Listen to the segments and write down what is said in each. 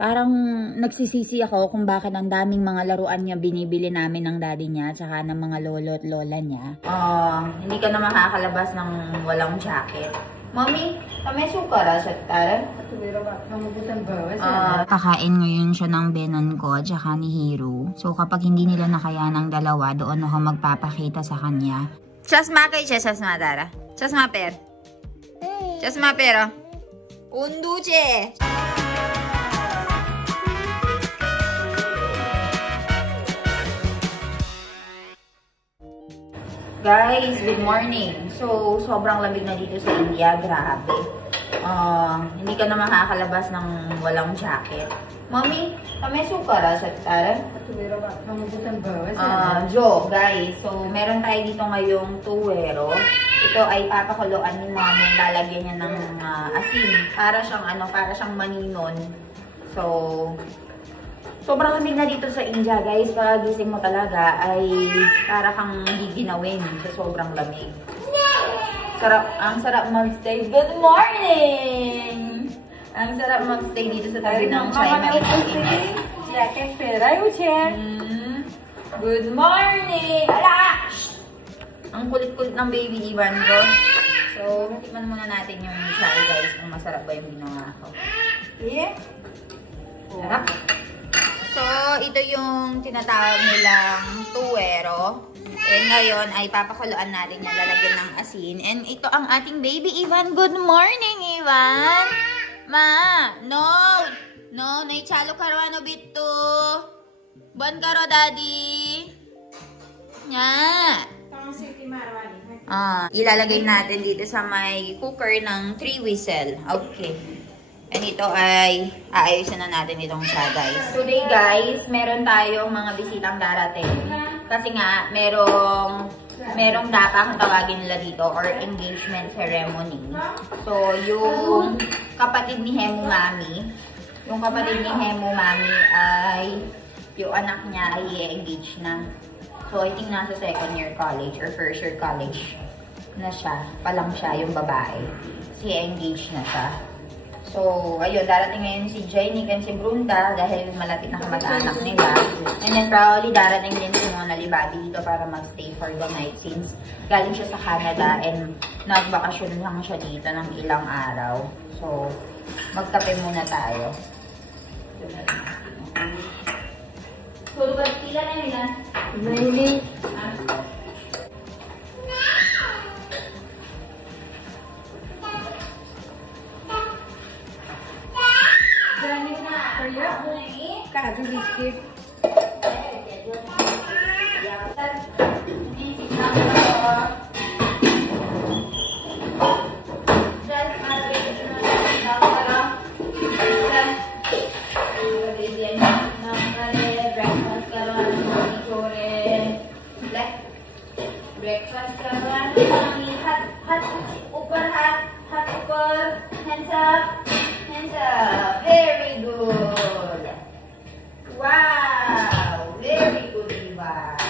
Parang nagsisisi ako kung bakit ang daming mga laruan niya binibili namin ng daddy niya tsaka ng mga lolo at lola niya. Hindi ka na makakalabas ng walang jacket. Mami, kami sukara sa tara. Kakain ngayon siya ng benon ko tsaka ni Hiro. So kapag hindi nila nakaya ng dalawa, doon ako magpapakita sa kanya. Chasma kay chasma tara. Chasma per. Chasma pero. Unduche. Guys, good morning. So, sobrang lamig na dito sa India. Grabe. Hindi ka na makakalabas ng walang jacket. Mami, kami sukara sa tara. Guys. So, meron tayo dito ngayong tuwero. Ito ay papakuluan ni Mami. Lalagyan niya ng asin. Para siyang maninon. So, sobrang lamig na dito sa India, guys. Pag-gising mo talaga ay para kang giginawin sa sobrang lamig. Ang sarap mag-stay. Good morning! Ang sarap mag-stay dito sa tabi ng China. Good morning! Ala! Ang kulit-kulit ng baby Ivan ko. So, natikman muna natin yung chai, guys. Kung masarap ba yung ginawa ko. Yeah. Sarap. So, ito yung tinatawag nilang tuwero. And ngayon ay papakuluan natin yung lalagyan ng asin. And ito ang ating baby Ivan. Good morning, Ivan! Ma! No! No, naichalo karwano bito. Buwan karo, daddy. Nya! Ilalagay natin dito sa may cooker ng 3 whistle. Okay. And ito ay aayusin na natin itong siya, guys. Today, guys, meron tayong mga bisitang darating. Kasi nga, merong data kung tawagin nila dito or engagement ceremony. So, yung kapatid ni Hemu Mami ay yung anak niya ay i-engage na. So, I think nasa second year college or first year college na siya. Palang siya, yung babae. Kasi engage na siya. So, ayun, darating ngayon si Jainik and si Brunda dahil malapit na kamag-anak nila. And then, probably darating din si Mona Libati dito para mag-stay for the night since galing siya sa Canada and nagbakasyon lang siya dito ng ilang araw. So, magkape muna tayo. Tulad sila na nila. Maybe. काजू biscuit breakfast kawan hat upper hands up, very good. Wow, very good, Ivan.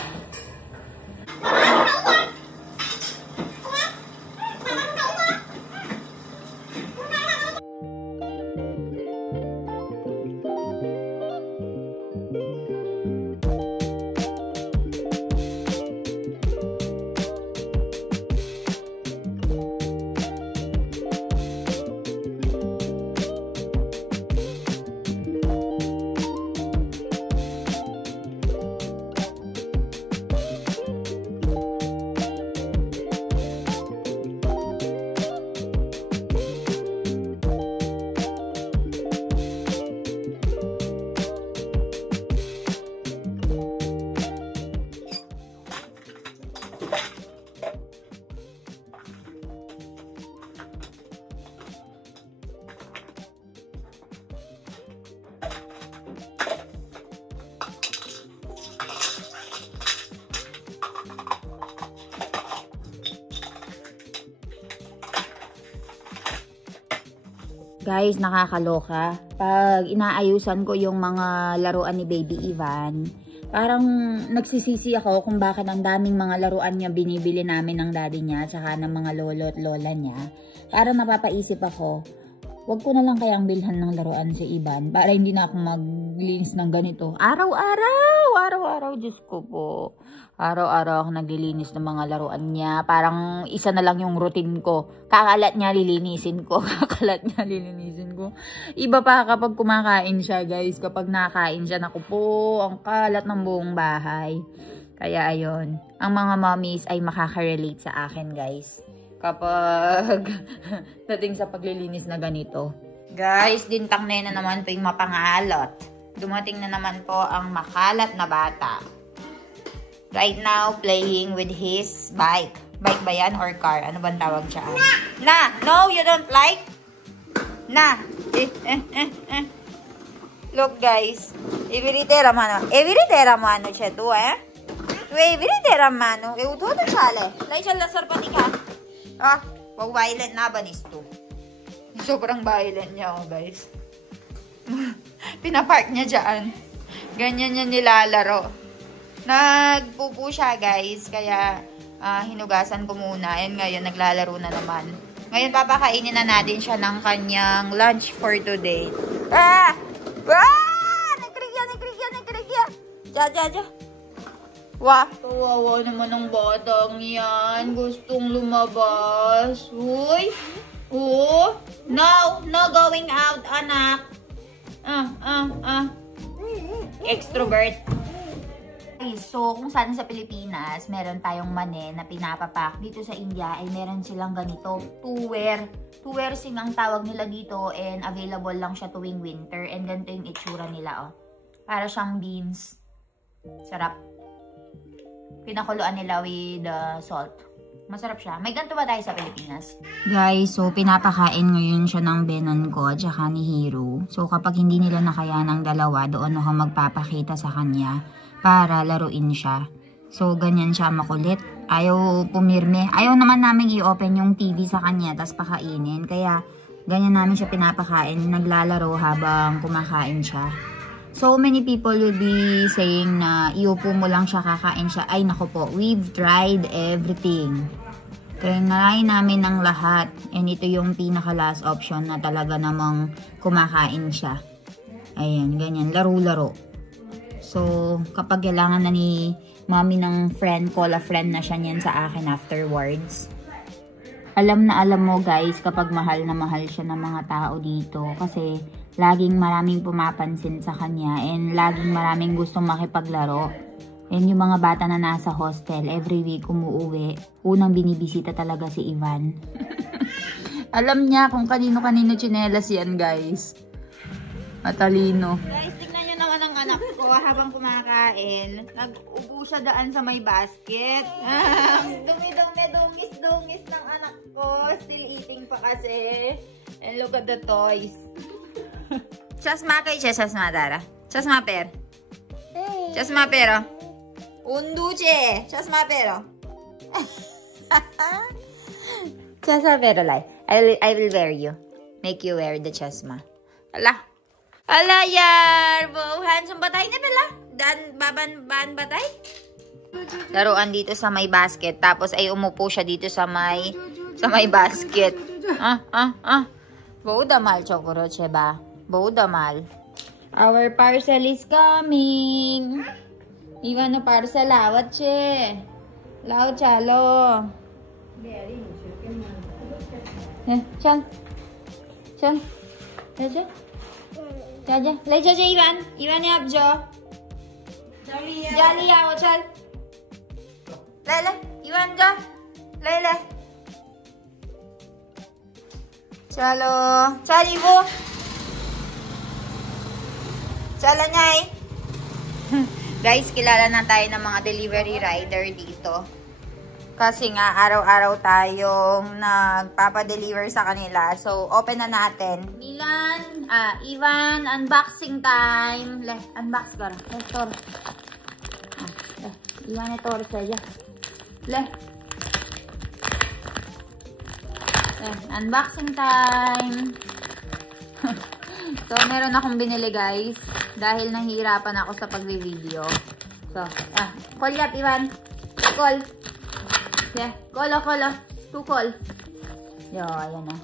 Guys, nakakaloka. Pag inaayusan ko yung mga laruan ni Baby Ivan, parang nagsisisi ako kung bakit ang daming mga laruan niya binibili namin ng daddy niya tsaka ng mga lolo at lola niya. Parang napapaisip ako, wag ko na lang kayang bilhan ng laruan si Ivan para hindi na ako maglinis ng ganito. Araw-araw, Diyos ko po. Araw-araw ako naglilinis ng mga laruan niya. Parang isa na lang yung routine ko. Kakalat niya, lilinisin ko. Iba pa kapag kumakain siya, guys. Kapag nakain siya, naku po, ang kalat ng buong bahay. Kaya ayun, ang mga mommies ay makaka-relate sa akin, guys. Kapag dating sa paglilinis na ganito. Guys, dintang na naman po yung mapangalot. Dumating na naman po ang makalat na bata. Right now, playing with his bike. Bike ba yan or car? Ano bang tawag siya? Na! No, you don't like? Na! Look, guys. Eviritera mano siya to, eh? Eviritera mano. Uto na sale. Lai siya lasar pati ka. Ah, violent na ba nisto? Sobrang violent niya, oh, guys. Pinapark niya dyan. Ganyan niya nilalaro. Nagpupo siya, guys. Kaya, hinugasan ko muna. And ngayon, naglalaro na naman. Ngayon, papakainin na natin siya ng kanyang lunch for today. Ah! Ah! Nagrigya! Ja. Wah! Kawawa naman ang batang yan. Gustong lumabas. Uy! Oh! No going out, anak. Extrovert. So, kung saan sa Pilipinas, meron tayong mane na pinapapak. Dito sa India ay meron silang ganito, two-wear. Two-wear sing ang tawag nila dito and available lang siya tuwing winter. And ganito yung itsura nila, oh. Para siyang beans. Sarap. Pinakuluan nila with salt. Masarap siya. May ganito ba tayo sa Pilipinas? Guys, so pinapakain ngayon siya ng benon ko at saka ni Hero. So kapag hindi nila nakaya ng dalawa, doon ako magpapakita sa kanya para laruin siya. So ganyan siya makulit. Ayaw pumirme. Ayaw naman namin i-open yung TV sa kanya tapos pakainin. Kaya ganyan namin siya pinapakain. Naglalaro habang kumakain siya. So many people will be saying na iupo mo lang siya, kakain siya. Ay nako po, we've tried everything. Trinay namin ng lahat. And ito yung pinaka last option na talaga namang kumakain siya. Ayan, ganyan, laro-laro. So kapag kailangan na ni mommy ng friend, call a friend na siya niyan sa akin afterwards. Alam na alam mo guys kapag mahal na mahal siya ng mga tao dito. Kasi laging maraming pumapansin sa kanya and laging maraming gustong makipaglaro. And yung mga bata na nasa hostel, every week umuuwi, unang binibisita talaga si Ivan. Alam niya kung kanino-kanino tsinelas yan, guys. Matalino. Guys, tignan nyo naman ang anak ko habang kumakain. Nag-ubo siya daan sa may basket. Dumi-dumi-dungis-dungis ng anak ko. Still eating pa kasi. And look at the toys. Chasma kay chasma dara. Chasma per. Chasma pero. Unduche. Chasma pero. Chasma pero lai. I will wear you. Make you wear the chasma. Ala. Ala yar. Handsome batay na pala. Dan ban batay. Laruan dito sa may basket. Tapos ay umupo siya dito sa may basket. Baudamal chokoroche ba? Baudamal. Our parcel is coming. Ivan na parcel awat che. Lao chalo. Chal. Ja. Lai cha Ivan. Ivan ne abjo. Jali आओ चल. ले. Ivan जा. ले. चलो. चल Ivo. Chala nyay. Guys, kilala na tayo ng mga delivery rider dito. Kasi nga, araw-araw tayong nagpapadeliver sa kanila. So, open na natin. Milan, Ivan, unboxing time. Le, unbox karo. Le, tor. Le, Ivan tor saja. Le. Le, unboxing time. So, meron akong binili guys. Dahil nahihirapan ako sa pagre-video. So, call yap, Ivan. Call. Yeah, call. To call. Yo, ayan na.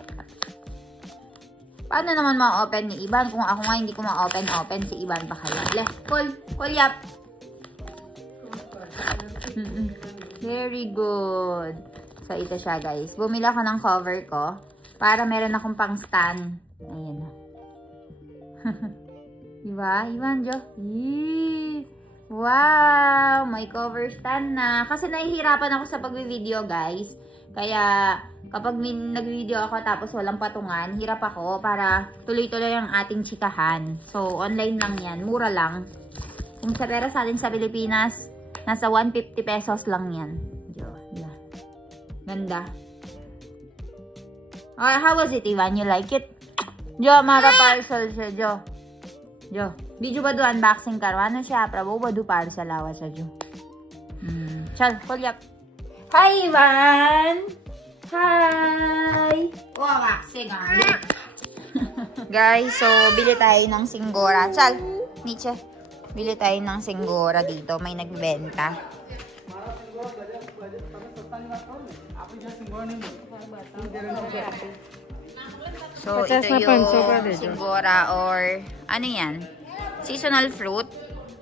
Paano naman ma-open ni Ivan? Kung ako nga hindi ko ma-open si Ivan pa kaya. Call yap. Very good. So, ito siya guys. Bumili ako ng cover ko para meron akong pang stand. Ayan. Diba? Ivan, Jo? Wow! May cover stand na. Kasi nahihirapan ako sa pag-video guys. Kaya, kapag nag-video ako tapos walang patungan, hirap ako para tuloy-tuloy ang ating chikahan. So, online lang yan. Mura lang. Kung sa pera sa atin sa Pilipinas, nasa 150 pesos lang yan. Jo, yeah. Ganda. How was it, Ivan? You like it? Jo, mara parcel siya, Jo. Jo, video ba do unboxing karo? Ano siya? Prabo ba do parcel awa sa Jo? Chal, kolyak. Hi, Ivan! Hi! Wow, waxing guys, so, bili tayo ng singgora. Chal, Nietzsche. Bili tayo ng singgora dito. May nagbenta. So, ito yung singgora or ano yan? Seasonal fruit.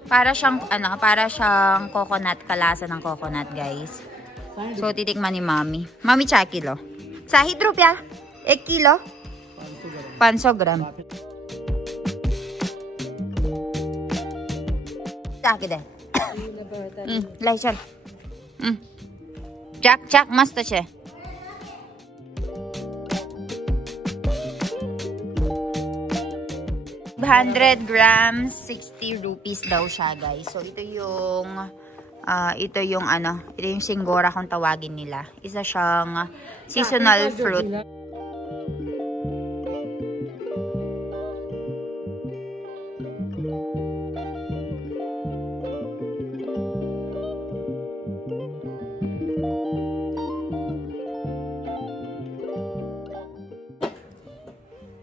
Para siyang, coconut, kalasa ng coconut, guys. So, titikman ni Mami. Mami, cha kilo. Sahid rupya? 1 kilo? 500 gram. Sahid eh. Lai chal. Jack, mast છે. 100 grams, 60 rupees daw siya, guys. So, ito yung singgora kung tawagin nila. Isa siyang seasonal fruit.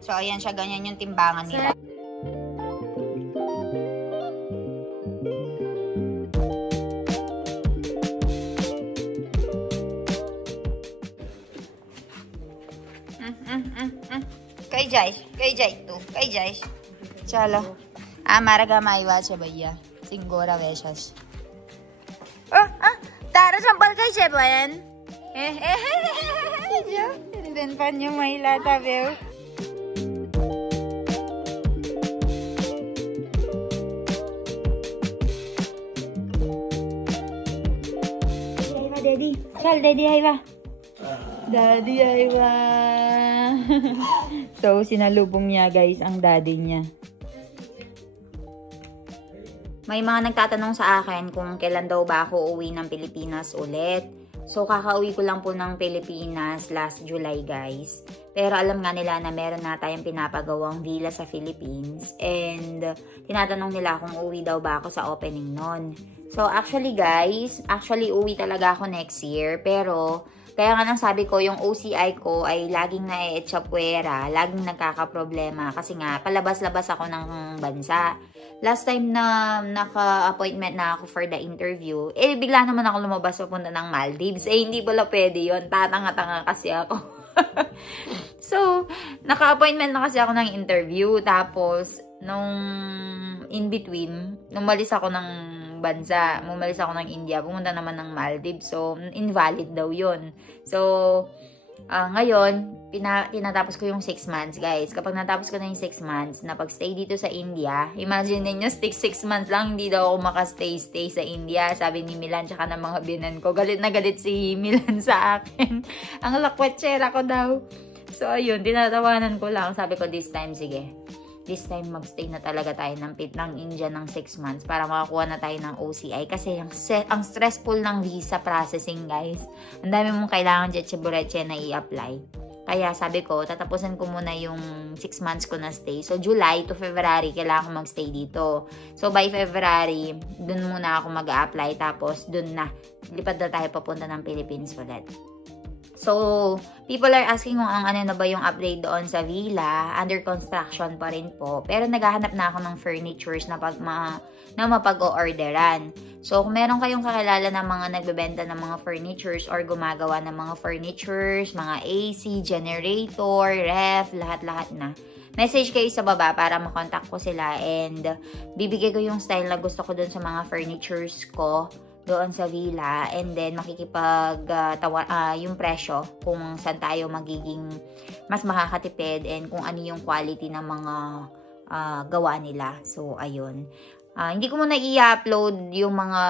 So, ayan siya. Ganyan yung timbangan nila. कई जाइश चलो हमारा काम आईवा छे भैया सिंगोरा वेशस तारा चंपल कई छे बहन जो दिन पन्यू महिला था बेव daddy चल daddy आईवा Daddy Aywa. So, sinalubong niya guys ang daddy niya. May mga nagtatanong sa akin kung kailan daw ba ako uuwi ng Pilipinas ulit. So, kakauwi ko lang po ng Pilipinas last July guys. Pero alam nga nila na meron na tayong pinapagawang villa sa Philippines. And tinatanong nila kung uuwi daw ba ako sa opening nun. So, actually guys, uwi talaga ako next year. Pero kaya nga nang sabi ko, yung OCI ko ay laging na-echapwera, laging nagkakaproblema kasi nga palabas-labas ako ng bansa. Last time na naka-appointment na ako for the interview, bigla naman ako lumabas papunta ng Maldives. Hindi pala pwede yun. Tatanga-tanga kasi ako. So, naka-appointment na kasi ako ng interview. Tapos, nung in between, umalis ako ng bansa, umalis ako ng India, pumunta naman ng Maldives. So, invalid daw yun. So, ngayon, tinatapos ko yung 6 months, guys. Kapag natapos ko na yung 6 months, na pag-stay dito sa India, imagine ninyo, 6 months lang, hindi daw ako makastay sa India. Sabi ni Milan, tsaka ng mga binan ko. Galit na galit si Milan sa akin. Ang lakwetsera ko daw. So, ayun, tinatawanan ko lang. Sabi ko, this time, sige. This time, magstay na talaga tayo ng India ng 6 months para makakuha na tayo ng OCI. Kasi ang stressful ng visa processing, guys. Ang dami mong kailangan jetche-bureche na i-apply. Kaya sabi ko, tatapusin ko muna yung 6 months ko na stay. So, July to February, kailangan ko magstay dito. So, by February, dun muna ako mag-a-apply. Tapos, dun na. Lipad na tayo papunta ng Philippines ulit. So, people are asking kung ang ano na ba yung update doon sa villa. Under construction pa rin po. Pero naghahanap na ako ng furnitures na mapag-o-orderan. So, kung meron kayong kakilala na mga nagbebenta ng mga furnitures or gumagawa ng mga furnitures, mga AC, generator, ref, lahat-lahat na. Message kayo sa baba para makontak ko sila and bibigay ko yung style na gusto ko doon sa mga furnitures ko doon sa villa, and then makikipag yung presyo kung saan tayo magiging mas makakatipid and kung ano yung quality ng mga gawa nila. So, ayun. Hindi ko muna i-upload yung mga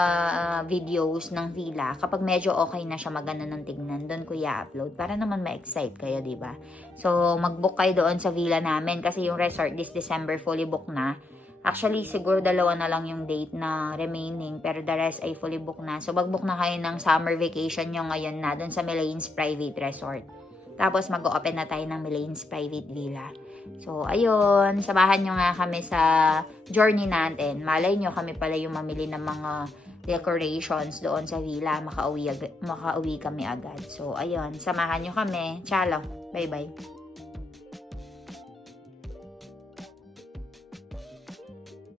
videos ng villa kapag medyo okay na siya, maganda ng tignan. Doon ko i-upload para naman ma-excite kayo, diba? So, mag-book kayo doon sa villa namin kasi yung resort this December fully booked na. Actually, siguro 2 na lang yung date na remaining, pero the rest ay fully booked na. So, mag-book na kayo ng summer vacation nyo ngayon na dun sa Milane's Private Resort. Tapos, mag-open na tayo ng Milane's Private Villa. So, ayun. Samahan nyo nga kami sa journey natin. Malay nyo, kami pala yung mamili ng mga decorations doon sa villa. Makauwi kami agad. So, ayun. Samahan nyo kami. Ciao. Bye-bye.